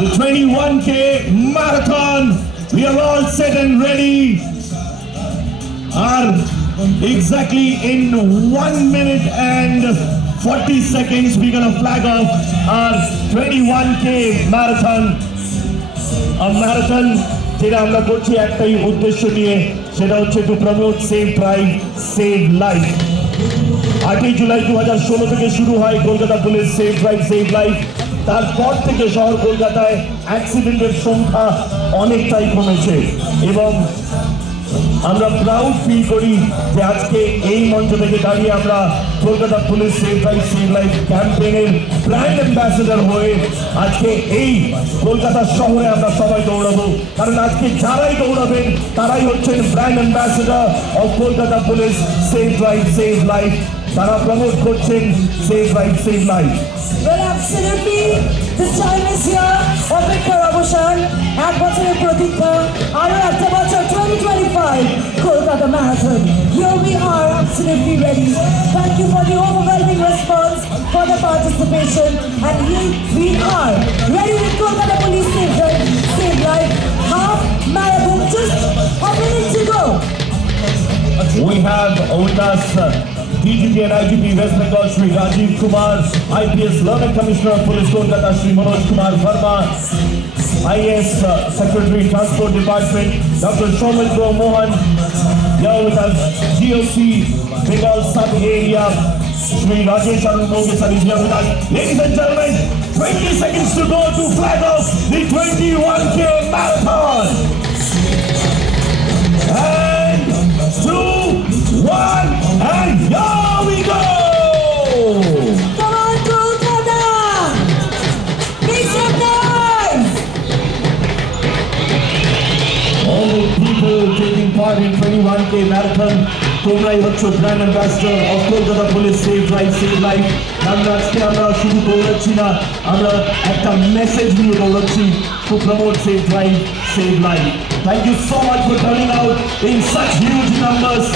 The 21K marathon. We are all set and ready. Are exactly in 1 minute and 40 seconds. We're gonna flag off our 21K marathon. A marathon যেটা আমরা করছি একটাই উদ্দেশ্য নিয়ে, সেটা হচ্ছে two promote save drive save life. 8 জুলাই 2016 থেকে শুরু হয় Kolkata police save drive save life. তারপর থেকে শহর কলকাতায় অ্যাক্সিডেন্টের সংখ্যা অনেকটাই কমেছে এবং আমরা প্রাউড ফিল করি যে আজকে এই মঞ্চ থেকে দাঁড়িয়ে আমরা Kolkata police save drive save life ক্যাম্পেইনের ব্র্যান্ড অ্যাম্বাসেডর হয়ে আজকে এই কলকাতা শহরে আমরা সবাই দৌড়াবো। কারণ আজকে যারাই দৌড়াবেন তারাই হচ্ছেন brand ambassador of Kolkata police save drive save life. তারা প্রমোট করছেন save drive save life. Well, absolutely. The time is here. অপেক্ষার অবসান, এক বছরের প্রতীক্ষা, আরো একটা বছর 2025 Kolkata Marathon. Here we are, absolutely ready. Thank you for the overwhelming response, for the participation, and here we are, ready with Kolkata Police Save Drive, Save Life, half marathon, just a minute to go. We have with us DGP and IGP West Bengal Shri Rajiv Kumar, IPS Learning Commissioner of Police Kolkata Shri Manoj Kumar Verma, IAS Secretary Transport Department Dr. Soumendra Mohan, here with us GOC Bengal Sub Area Shri Rajesh Arumogesar is here with us. Ladies and gentlemen, 20 seconds to go to flag off the 21K marathon. And 2, 1, and here we go! Come on, Kolkata! Make some noise! All the people taking part in 21K marathon, তোমরাই হচ্ছ brand ambassador of Kolkata police save drive save life. আমরা আজকে আমরা শুধু দৌড়াচ্ছি না, আমরা একটা মেসেজ নিয়ে দৌড়াচ্ছি to promote save drive save life. Thank you so much for turning out in such huge numbers.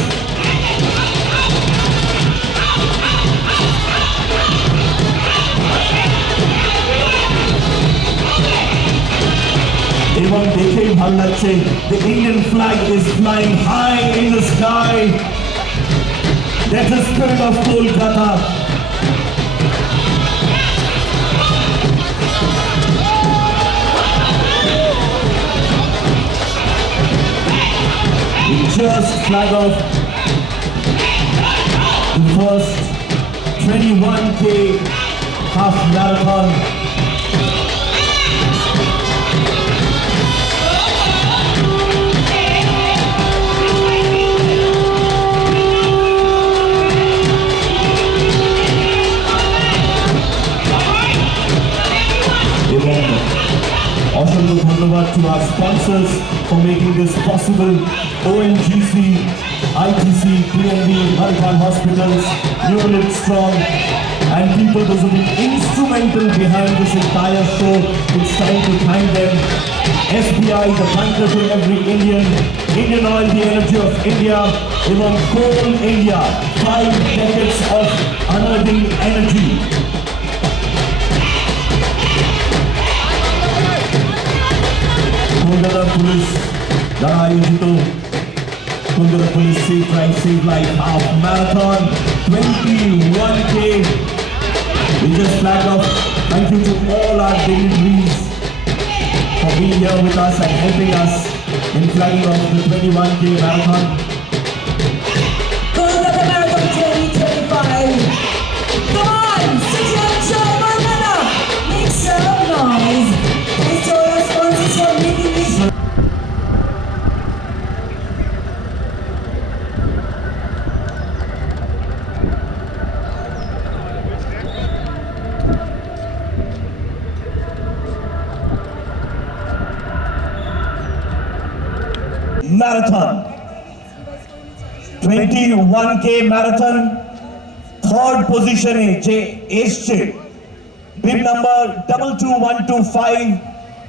এবং দেখেই ভালো লাগছে, the Indian flag is flying high in the sky. That's the spirit of Kolkata. We just flag off the first 21K half marathon. অসংখ্য ধন্যবাদ to our sponsors for making this possible. ONGC, ITC, PNB, Manipal Hospitals, Neurolith Strong, and people those have been instrumental behind this entire show. It's time to thank them. SBI, the banker to every Indian, Indian Oil, the energy of India, even Coal India, 5 decades of unearthing energy. Kolkata পুলিশ দ্বারা আয়োজিত Kolkata police save drive save life half marathon 21K. We just flagged off. Thank you to all our dignitaries for being here with us and helping us in flagging off the 21K marathon. Kolkata Marathon 2025. Come on, City of Kolkata, make some noise. Thanks to all our sponsors for making this. Marathon 21K marathon third position যে এসছে bib number 22125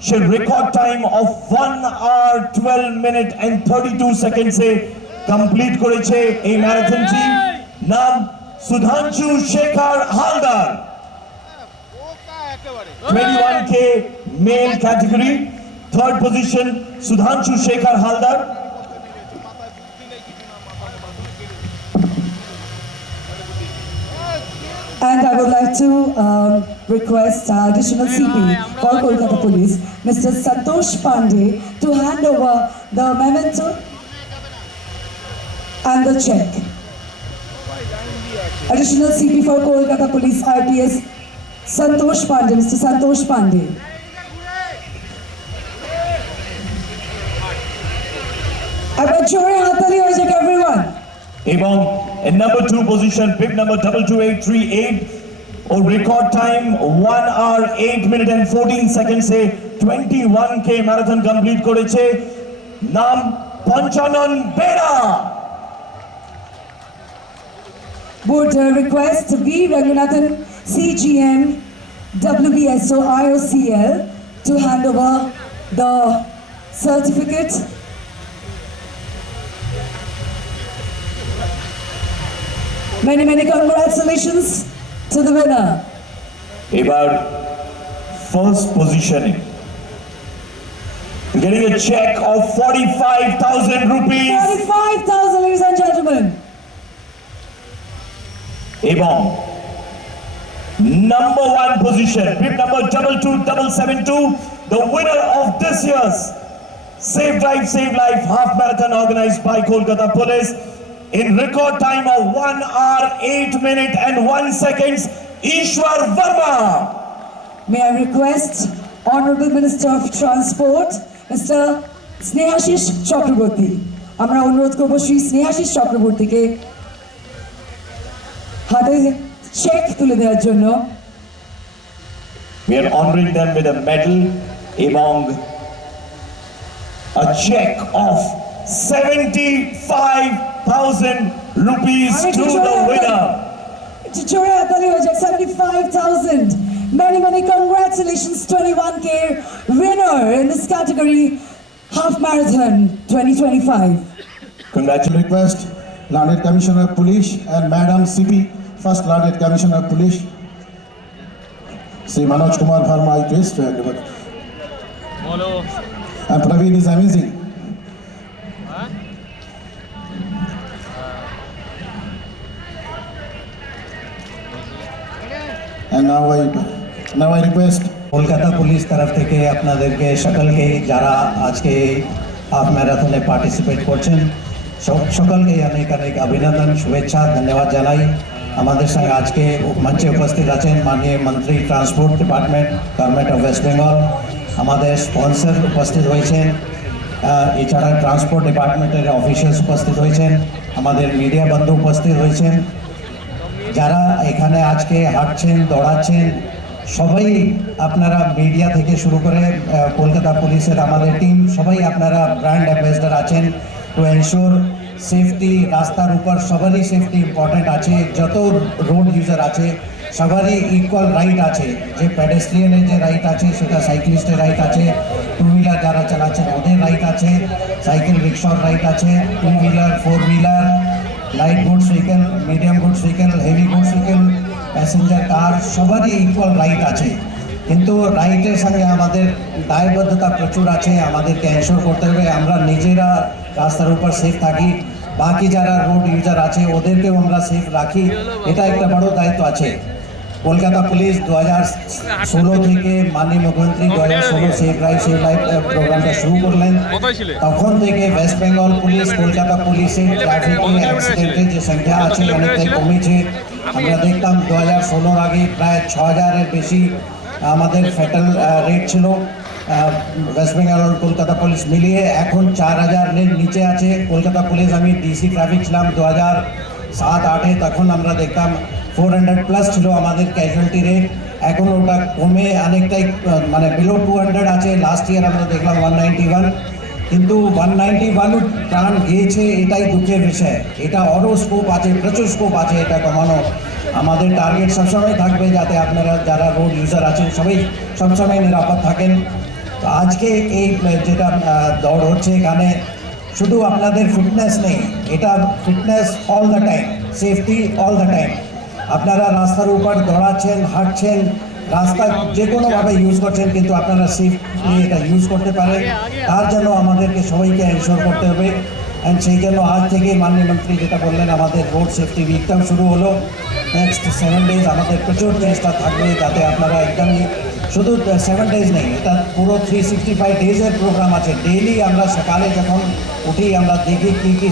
say record time of 1 hour 12 minute and 32 seconds এ কমপ্লিট করেছে এই ম্যারাথনটি। নাম সুধাংশু শেখর Haldar. 21K male category. Third position, Sudhanshu Shekhar Haldar. And I would like to request additional CP for Kolkata Police, Mr. Santosh Pandey, to hand over the memento and the check. Additional CP for Kolkata Police IPS, Santosh Pandey, Mr. Santosh Pandey. একবার জোরে হাততালি হয়ে যাক everyone. এবং in number 2 position, bib number 22838 or record time 1 hour 8 minute and 14 seconds से 21K marathon complete করেছে নাম পঞ্চানন Bera. Would request V. Ranganathan, CGM, WBSO, IOCL to hand over the certificate. Many congratulations to the winner. এবার first positioning, getting a check of 45,000 rupees 45,000, ladies and gentlemen. এবং number 1 position, bib number 22772, the winner of this year's Save Drive Save Life half marathon organized by Kolkata Police in record time of 1 hour 8 minute and 1 seconds, Ishwar Verma. May I request Honorable Minister of Transport, Mr. Snehashish Chakraborty. আমরা অনুরোধ করব শ্রী স্নেহাশিস চক্রবর্তীকে হাতে চেক তুলে দেওয়ার জন্য। We are honoring them with a medal এবং a check of 75,000 rupees to the winner. জোরে হাততালি হয়ে যাক 75,000. Many congratulations, 21K winner in this category, half marathon 2025. Congratulations. Request Landed Commissioner of Police and Madam CP, First Landed Commissioner of Police, Sri Manoj Kumar Verma, IPS to hand over. And Praveen is amazing. And now I request Kolkata পুলিশ তরফ থেকে আপনাদেরকে সকলকে যারা আজকে হাফ ম্যারাথনে পার্টিসিপেট করছেন সকলকে অনেক অভিনন্দন শুভেচ্ছা ধন্যবাদ জানাই। আমাদের সঙ্গে আজকে মঞ্চে উপস্থিত আছেন মাননীয় মন্ত্রী transport department government of West Bengal, আমাদের স্পন্সর উপস্থিত হয়েছেন, এছাড়া ট্রান্সপোর্ট ডিপার্টমেন্টের অফিসিয়ালস উপস্থিত হয়েছেন, আমাদের মিডিয়া বন্ধু উপস্থিত হয়েছেন, যারা এখানে আজকে হাঁটছেন দৌড়াচ্ছেন সবাই আপনারা মিডিয়া থেকে শুরু করে কলকাতা পুলিশের আমাদের টিম সবাই আপনারা ব্র্যান্ড অ্যাম্বাসেডর আছেন টু এনশোর সেফটি। রাস্তার উপর সবারই সেফটি ইম্পর্টেন্ট আছে, যত রোড ইউজার আছে সবারই ইকুয়াল রাইট আছে, যে প্যাডেস্ট্রিয়ানের যে রাইট আছে সেটা সাইক্লিস্টের রাইট আছে, টু হুইলার যারা চালাচ্ছেন ওদের রাইট আছে, সাইকেল রিক্সার রাইট আছে, two wheeler four wheeler, light goods vehicle, medium goods vehicle, heavy goods vehicle, passenger car সবারই ইকুয়াল রাইট আছে। কিন্তু রাইটের সঙ্গে আমাদের দায়বদ্ধতা প্রচুর আছে, আমাদেরকে এনশোর করতে হবে আমরা নিজেরা রাস্তার উপর সেফ থাকি, বাকি যারা রোড ইউজার আছে ওদেরকেও আমরা সেফ রাখি, এটা একটা বড় দায়িত্ব আছে। কলকাতা পুলিশ 2016 থেকে মাননীয় মুখ্যমন্ত্রী 2016 সেফ ড্রাইভ সেভ লাইফ প্রোগ্রামটা শুরু করলেন, তখন থেকে ওয়েস্ট বেঙ্গল পুলিশ কলকাতা পুলিশের ট্রাফিকিং অ্যাক্সিডেন্টের যে সংখ্যা আছে অনেকটাই কমেছে। আমরা দেখতাম 2016 আগে প্রায় 6,000-এর বেশি আমাদের ফ্যাটাল রেট ছিল ওয়েস্ট বেঙ্গল আর কলকাতা পুলিশ মিলিয়ে, এখন 4,000-এর নিচে আছে। কলকাতা পুলিশ আমি ডিসি ট্রাফিক ছিলাম 2007-08-এ, তখন আমরা দেখতাম 400+ ছিল আমাদের ক্যাজুয়ালিটি রেট, এখন ওটা কমে অনেকটাই মানে বিলো 200 আছে। লাস্ট ইয়ার আমরা দেখলাম 191, কিন্তু 191 প্রাণ গিয়েছে, এটাই দুঃখের বিষয়। এটা আরও স্কোপ আছে, প্রচুর স্কোপ আছে এটা কমানো। আমাদের টার্গেট সবসময় থাকবে যাতে আপনারা যারা রোড ইউজার আছেন সবাই সবসময় নিরাপদ থাকেন। তো আজকে এই যেটা দৌড় হচ্ছে এখানে শুধু আপনাদের ফিটনেস নেই, এটা fitness all the time, safety all the time. আপনারা রাস্তার উপর দৌড়াচ্ছেন হাঁটছেন রাস্তা যে কোনোভাবে ইউজ করছেন, কিন্তু আপনারা সেফলি এটা ইউজ করতে পারেন, তার জন্য আমাদেরকে সবাইকে এনশোর করতে হবে। অ্যান্ড সেই জন্য আজ থেকে মাননীয় মন্ত্রী যেটা বললেন, আমাদের রোড সেফটি উইকটাও শুরু হলো। নেক্সট 7 ডেজ আমাদের প্রচুর চেষ্টা থাকবে যাতে আপনারা একদমই, শুধু 7 ডেজ নেই, এটা পুরো 365 ডেজের প্রোগ্রাম আছে। ডেইলি আমরা সকালে যখন উঠি আমরা দেখি কী কী